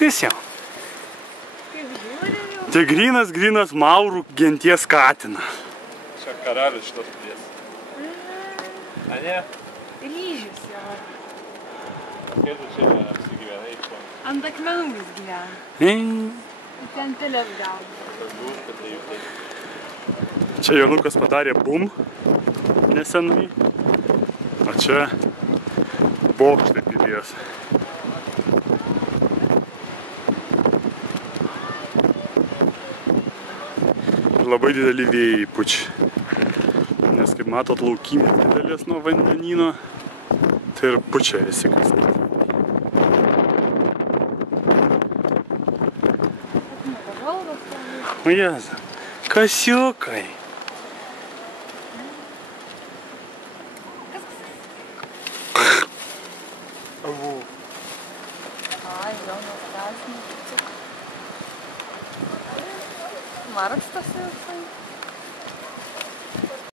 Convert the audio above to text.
Kas jau? Tai grynas maurų genties katinas. Čia karalius šitos pilies. A ne? Ryžius jo. Kaip tu čia apsigyvenai? Ant akmenų vis gyvena. Ten pelės gauna. Čia Jonukas padarė bum nesenai. O čia bokštai pilies. Labai dideli vėjai pučia. Nes kaip matot, laukymės didelės nuo vandenyno, tai ir pučia visi kas. O Jėza, kasiukai. Avu. Ai, jau nuostabiai. Markstas jau.